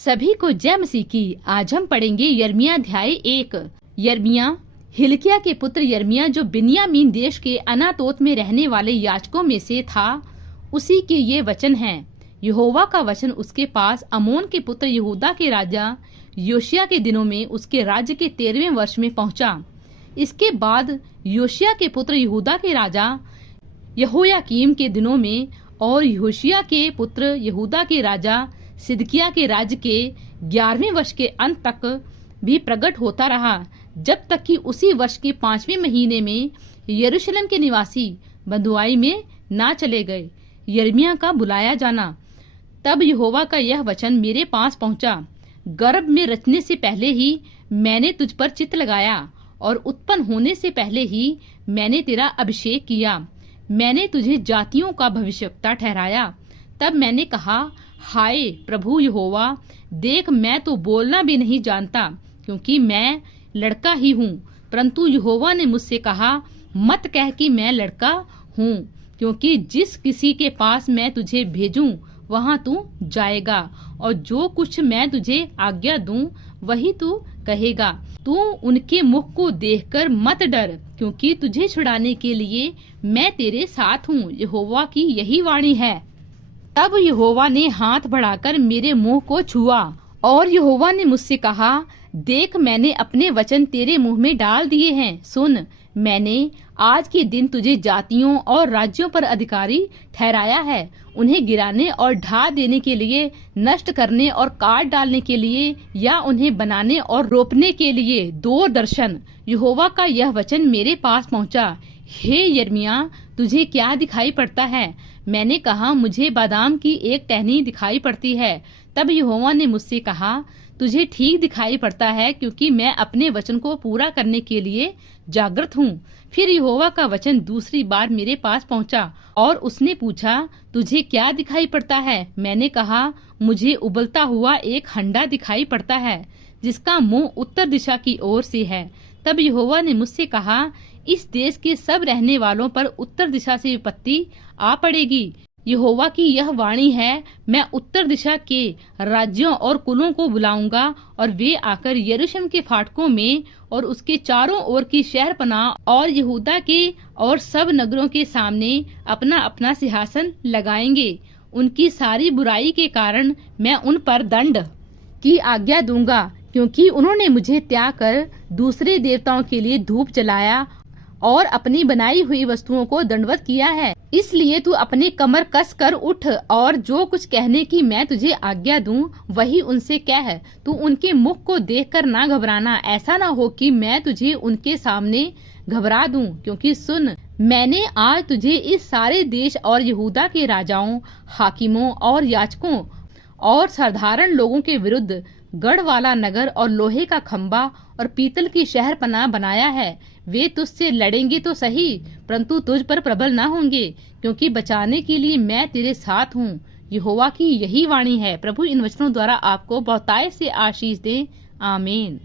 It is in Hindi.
सभी को जय मसीह की। आज हम पढ़ेंगे यिर्मयाह अध्याय 1। यिर्मयाह हिल्किय्याह के पुत्र यिर्मयाह, जो बिन्यामीन देश के अनातोत में रहने वाले याजकों में से था, उसी के ये वचन हैं। यहोवा का वचन उसके पास आमोन के पुत्र यहूदा के राजा योशिय्याह के दिनों में उसके राज्य के 13वें वर्ष में पहुंचा। इसके बाद योशिय्याह के पुत्र यहूदा के राजा यहोयाकीम के दिनों में और योशिय्याह के पुत्र यहूदा के राजा सिदकिय्याह के राज्य के 11वें वर्ष के अंत तक भी प्रकट होता रहा, जब तक कि उसी वर्ष के 5वें महीने में यरूशलेम के निवासी बंधुआई में ना चले गए। यिर्मयाह का बुलाया जाना। तब यहोवा का यह वचन मेरे पास पहुंचा। गर्भ में रचने से पहले ही मैंने तुझ पर चित्त लगाया और उत्पन्न होने से पहले ही मैंने तेरा अभिषेक किया। मैंने तुझे जातियों का भविष्यवक्ता ठहराया। तब मैंने कहा, हाय प्रभु यहोवा, देख मैं तो बोलना भी नहीं जानता, क्योंकि मैं लड़का ही हूँ। परंतु यहोवा ने मुझसे कहा, मत कह कि मैं लड़का हूँ, क्योंकि जिस किसी के पास मैं तुझे भेजूं वहाँ तू जाएगा, और जो कुछ मैं तुझे आज्ञा दूं वही तू कहेगा। तू उनके मुख को देखकर मत डर, क्योंकि तुझे छुड़ाने के लिए मैं तेरे साथ हूँ। यहोवा की यही वाणी है। तब यहोवा ने हाथ बढ़ाकर मेरे मुंह को छुआ, और यहोवा ने मुझसे कहा, देख मैंने अपने वचन तेरे मुंह में डाल दिए हैं। सुन, मैंने आज के दिन तुझे जातियों और राज्यों पर अधिकारी ठहराया है, उन्हें गिराने और ढा देने के लिए, नष्ट करने और काट डालने के लिए, या उन्हें बनाने और रोपने के लिए। दूरदर्शन यहोवा का यह वचन मेरे पास पहुंचा। हे यिर्मयाह, तुझे क्या दिखाई पड़ता है? मैंने कहा, मुझे बादाम की एक टहनी दिखाई पड़ती है। तब यहोवा ने मुझसे कहा, तुझे ठीक दिखाई पड़ता है, क्योंकि मैं अपने वचन को पूरा करने के लिए जागृत हूँ। फिर यहोवा का वचन दूसरी बार मेरे पास पहुंचा, और उसने पूछा, तुझे क्या दिखाई पड़ता है? मैंने कहा, मुझे उबलता हुआ एक हंडा दिखाई पड़ता है, जिसका मुंह उत्तर दिशा की ओर से है। तब यहोवा ने मुझसे कहा, इस देश के सब रहने वालों पर उत्तर दिशा से विपत्ति आ पड़ेगी। यहोवा की यह वाणी है, मैं उत्तर दिशा के राज्यों और कुलों को बुलाऊंगा, और वे आकर यरूशलेम के फाटकों में और उसके चारों ओर की शहरपनाह और यहूदा के और सब नगरों के सामने अपना अपना सिंहासन लगाएंगे। उनकी सारी बुराई के कारण मैं उन पर दंड की आज्ञा दूंगा, क्योंकि उन्होंने मुझे त्याग कर दूसरे देवताओं के लिए धूप जलाया और अपनी बनाई हुई वस्तुओं को दंडवत किया है। इसलिए तू अपनी कमर कस कर उठ, और जो कुछ कहने की मैं तुझे आज्ञा दूं वही उनसे कह। तू उनके मुख को देखकर ना घबराना, ऐसा ना हो कि मैं तुझे उनके सामने घबरा दूं। क्योंकि सुन, मैंने आज तुझे इस सारे देश और यहूदा के राजाओं, हाकिमों और याजकों और साधारण लोगों के विरुद्ध गढ़ वाला नगर और लोहे का खंबा और पीतल की शहरपनाह बनाया है। वे तुझसे लड़ेंगे तो सही, परंतु तुझ पर प्रबल न होंगे, क्योंकि बचाने के लिए मैं तेरे साथ हूँ। यहोवा की यही वाणी है। प्रभु इन वचनों द्वारा आपको बहुतायत से आशीष दे। आमीन।